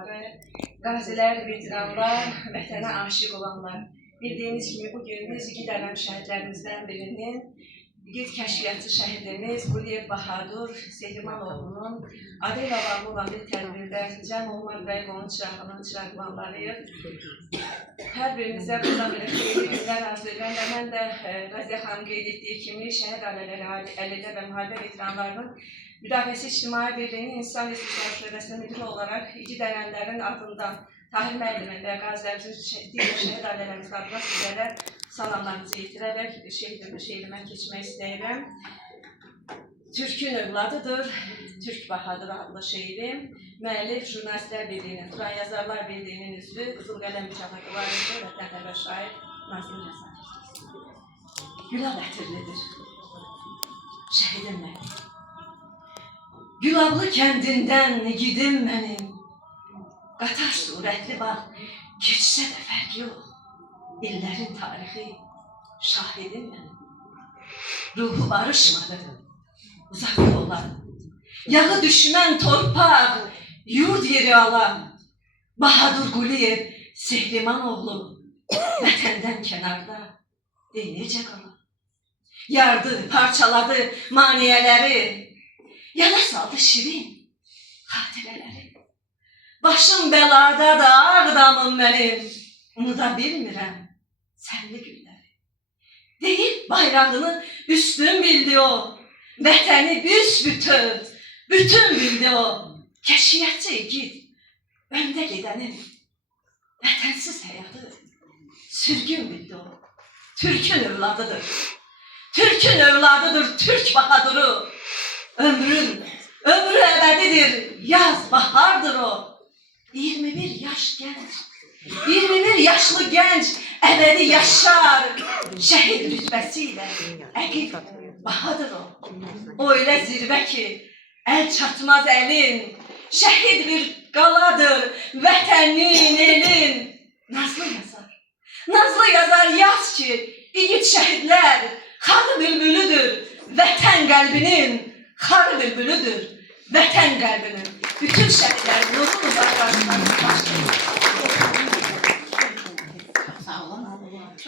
Qaziler, veteranlar, vətənə aşiq olanlar. Bildiyiniz kimi bugün biz igid ələm şəhidlərimizdən birinin, igid kəşfiyyatçı şəhidimiz Quliyev Bahadur Sehrimanoğlu'nun adı ilə bağlı olan bir tədbirdə cəm olmaq və onun çıraqlarıyıq. Hər birimizə buradan belə xeyirli günlər arzu edirəm və mən də Raziyə xanım qeyd etdiyi kimi şəhid ailələri, əlillər və müharibə veteranlarının Müdafiəsi İctimai Birliyinin İnsan Resursları Şöbəsinin müdürü olaraq igid ələnlərin adından Tahir müəllimin və qazilərimizin digər şəhid ailələrimizin adına sizlərə salamlarımızı yetirərək şehrimə keçmək istəyirəm. Türkün övladıdır, Türk Bahadır adlı şeirim. Müəllif Jurnalistlər Birliyinin, Turan Yazarlar Birliyinin üzvü, Qızıl Qələm mükafatlarıdır, vətənpərvər şair Nazlı Yazar. Gülab ətirlidir, şəhidim mənim. Gülablı kəndindən igidim mənim. Qatar surətli bax, keçsə də fərq yox. İllərin tarixi, şahidim mənim. Ruhu barışmadı, uzaq yollar. Yağı düşmən torpaq, yurd yeri alan. Bahadur Quliyev Sehrimanoğlu, vətəndən kənarda, necə qalan. Yardı, parçaladı maniyələri. Yana saldı şirin xatirələri. Başım bəlada da ağdamım mənim. Unuda bilmirəm sənli günləri. Deyib bayrağını üstün bildi o. Vətəni bütün bildi o. Kəşfiyyatçı igid, öndə gedənin vətənsiz həyatı sürgün bildi o. Türkün övladıdır. Türkün övladıdır Türk Bahaduru. Ömrü əbədidir, yaz bahardır o. 21 yaşlı gənc əbədi yaşar. Şəhid rütbəsiyle əqib bahadır o. O elə zirvə ki, əl çatmaz əlin. Şəhid bir qaladır, vətənin, elin. Nazlı yazar yaz ki, igid şəhidlər xarı bülbülüdür, vətən qəlbinin. Xarı bülbülüdür, vətən qəlbinin. Bütün şəhidlərin nurun uzaqlarından başlayır.